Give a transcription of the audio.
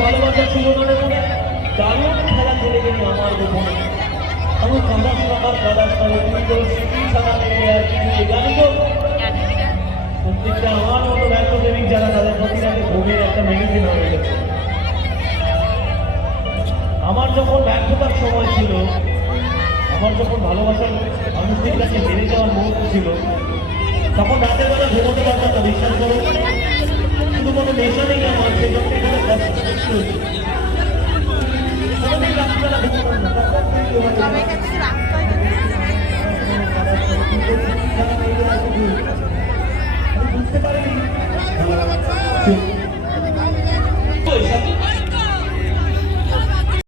ভালোবাসা ছিল না দারুণ খেলা খেলে গেলি আমার গোপনে আমি কাদাস রাখার কাদাস স্মৃতি ছাড়া নেই আর কিছু জানি তো প্রত্যেকটা আমার মতো ব্যর্থ প্রেমিক যারা তাদের প্রতি তাদের ভোগের একটা মেডিসিন হয়ে গেছে। আমার যখন ব্যর্থতার সময় ছিল, আমার যখন ভালোবাসার মানুষদের কাছে হেরে যাওয়ার মুহূর্ত ছিল, তখন রাতের বেলা ঘুমোতে পারতাম না। বিশ্বাস করো, শুধু কোনো নেশা নেই আমার, সেই জন্য এখানে কষ্ট করতে হচ্ছে। বুঝতে পারিনি